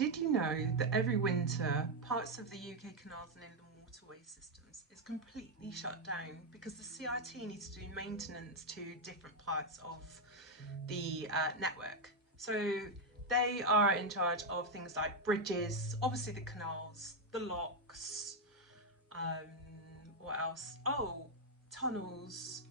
Did you know that every winter parts of the UK canals and inland waterway systems is completely shut down because the CIT needs to do maintenance to different parts of the network? So they are in charge of things like bridges, obviously the canals, the locks, um, what else? Oh, tunnels,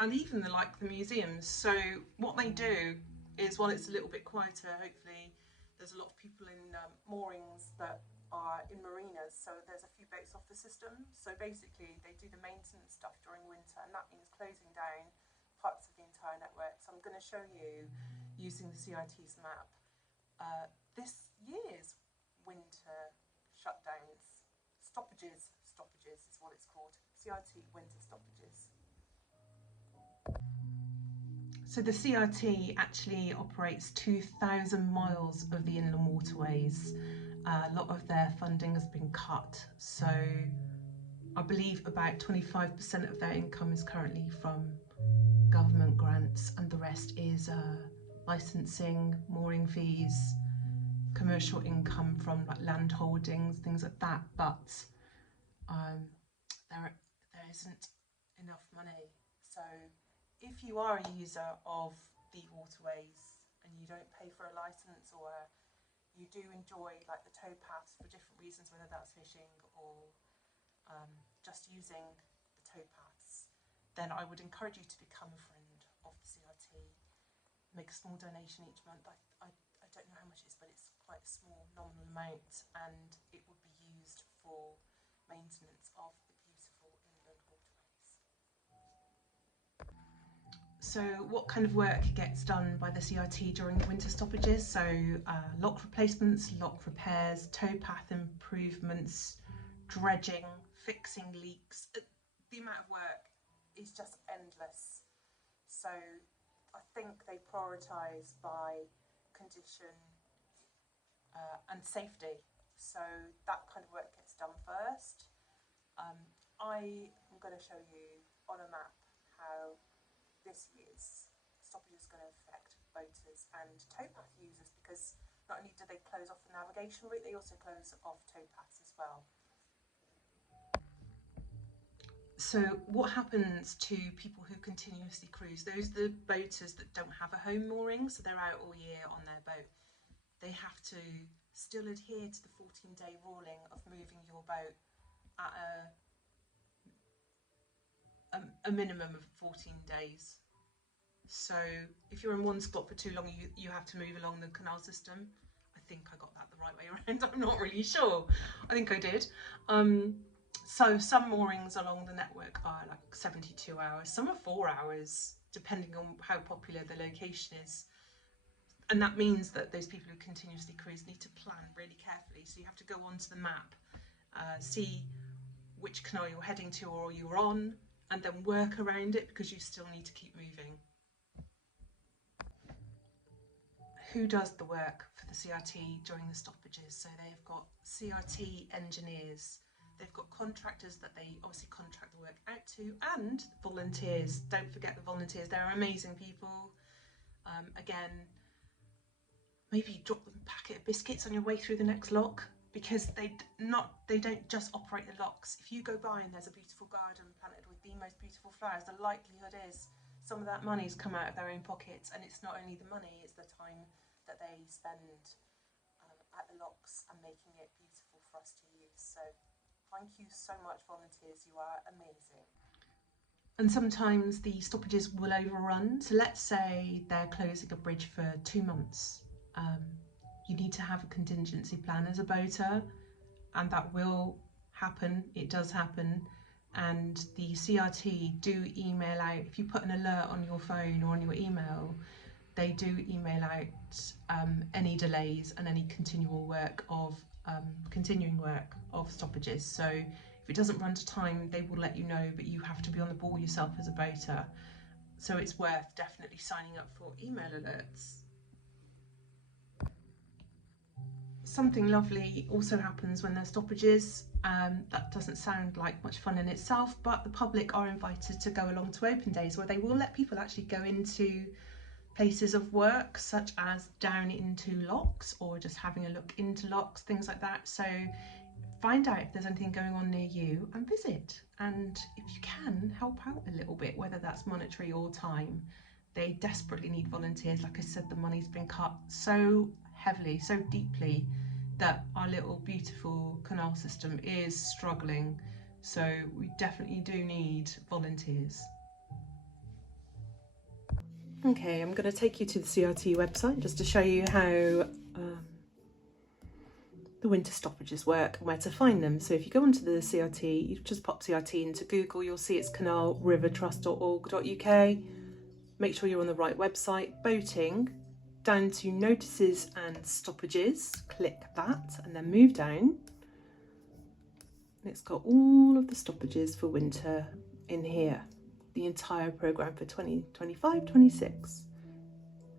and even the museums. So what they do is, while it's a little bit quieter, hopefully there's a lot of people in moorings that are in marinas, so there's a few boats off the system. So basically they do the maintenance stuff during winter, and that means closing down parts of the entire network. So I'm going to show you, using the CIT's map, this year's winter shutdowns. Stoppages is what it's called. CIT winter stoppages. So the CIT actually operates 2,000 miles of the inland waterways. A lot of their funding has been cut, so I believe about 25% of their income is currently from government grants, and the rest is licensing, mooring fees, commercial income from like land holdings, things like that. But there isn't enough money. So if you are a user of the waterways and you don't pay for a license, or you do enjoy like the towpaths for different reasons, whether that's fishing or just using the towpaths, then I would encourage you to become a friend of the CIT. Make a small donation each month. I don't know how much it is, but it's quite a small nominal amount, and it would be used for maintenance of the beautiful inland waterways. So what kind of work gets done by the CIT during the winter stoppages? So lock replacements, lock repairs, towpath improvements, dredging, fixing leaks. The amount of work is just endless. So I think they prioritise by condition and safety. So that kind of work gets done first. I am going to show you on a map how this year's stoppage is going to affect boaters and towpath users, because not only do they close off the navigation route, they also close off towpaths as well. So what happens to people who continuously cruise? Those are the boaters that don't have a home mooring, so they're out all year on their boat. They have to still adhere to the 14-day ruling of moving your boat at a minimum of 14 days. So if you're in one spot for too long, you have to move along the canal system. I think I got that the right way around. I'm not really sure. I think I did. So some moorings along the network are like 72 hours. Some are 4 hours, depending on how popular the location is. And that means that those people who continuously cruise need to plan really carefully. So you have to go onto the map, see which canal you're heading to or you're on, and then work around it, because you still need to keep moving. Who does the work for the CIT during the stoppages? So they've got CIT engineers, they've got contractors that they obviously contract the work out to, and volunteers. Don't forget the volunteers, they're amazing people. Again, maybe drop them a packet of biscuits on your way through the next lock, because they don't just operate the locks. If you go by and there's a beautiful garden planted with the most beautiful flowers, the likelihood is some of that money's come out of their own pockets, and it's not only the money, it's the time that they spend at the locks and making it beautiful for us to use. So thank you so much, volunteers, you are amazing. And sometimes the stoppages will overrun. So let's say they're closing a bridge for 2 months. You need to have a contingency plan as a boater, and that will happen. It does happen. And the CIT do email out, if you put an alert on your phone or on your email, they do email out any delays and any continuing work of stoppages. So if it doesn't run to time, they will let you know, but you have to be on the ball yourself as a boater. So it's worth definitely signing up for email alerts. Something lovely also happens when there's stoppages. That doesn't sound like much fun in itself, but the public are invited to go along to open days, where they will let people actually go into places of work, such as down into locks or just having a look into locks, things like that. So find out if there's anything going on near you and visit. And if you can, help out a little bit, whether that's monetary or time. They desperately need volunteers. Like I said, the money's been cut so heavily, so deeply, that our little beautiful canal system is struggling. So we definitely do need volunteers. Okay, I'm going to take you to the CRT website just to show you how the winter stoppages work and where to find them. So if you go onto the CRT, you just pop CRT into Google, you'll see it's canalrivertrust.org.uk. Make sure you're on the right website. Boating, down to notices and stoppages, click that and then move down. And it's got all of the stoppages for winter in here, the entire programme for 2025-26.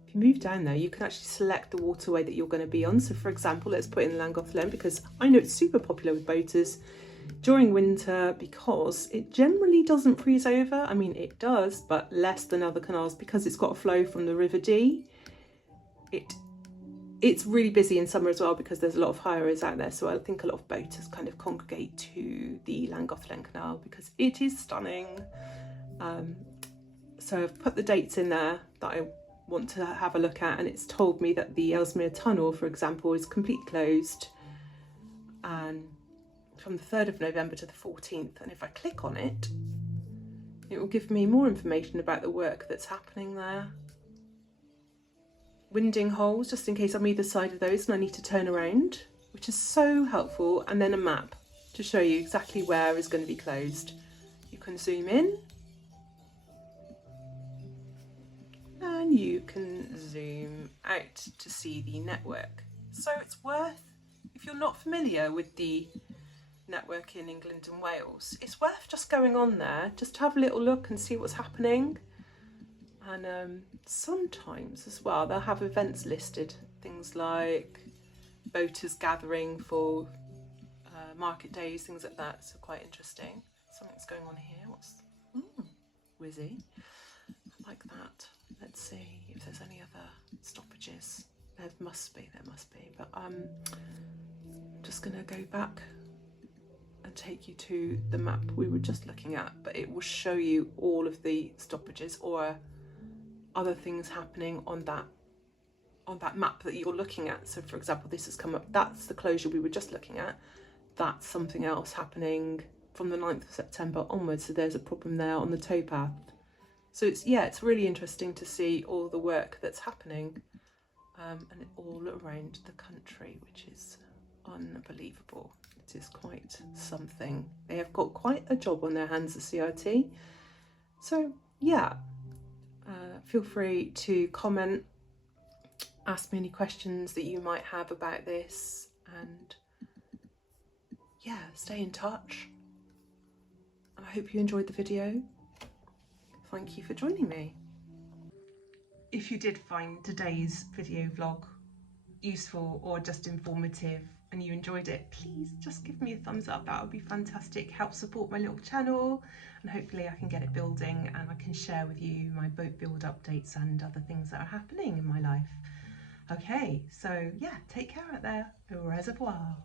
If you move down there, you can actually select the waterway that you're going to be on. So for example, let's put in Llangollen, because I know it's super popular with boaters during winter because it generally doesn't freeze over. I mean, it does, but less than other canals because it's got a flow from the River Dee. It's really busy in summer as well because there's a lot of hirers out there. So I think a lot of boaters kind of congregate to the Llangollen Canal because it is stunning. So I've put the dates in there that I want to have a look at, and it's told me that the Ellesmere Tunnel, for example, is completely closed and from the 3rd of November to the 14th. And if I click on it, it will give me more information about the work that's happening there. Winding holes, just in case I'm either side of those and I need to turn around, which is so helpful. And then a map to show you exactly where is going to be closed. You can zoom in and you can zoom out to see the network. So it's worth, if you're not familiar with the network in England and Wales, it's worth just going on there, just have a little look and see what's happening. And sometimes as well, they'll have events listed, things like boaters gathering for market days, things like that. So quite interesting. Something's going on here. What's whizzy? I like that. Let's see if there's any other stoppages. There must be. But I'm just going to go back and take you to the map we were just looking at. But it will show you all of the stoppages or other things happening on that map that you're looking at. So for example, this has come up, that's the closure we were just looking at. That's something else happening from the 9th of September onwards. So there's a problem there on the towpath. So it's really interesting to see all the work that's happening and all around the country, which is unbelievable. It is quite something. They have got quite a job on their hands, the CRT. So yeah. Feel free to comment, ask me any questions that you might have about this, and yeah, stay in touch. And I hope you enjoyed the video. Thank you for joining me. If you did find today's video vlog useful or just informative and you enjoyed it, please just give me a thumbs up. That would be fantastic. Help support my little channel, and hopefully I can get it building and I can share with you my boat build updates and other things that are happening in my life. Okay, so yeah, take care out there. Au reservoir.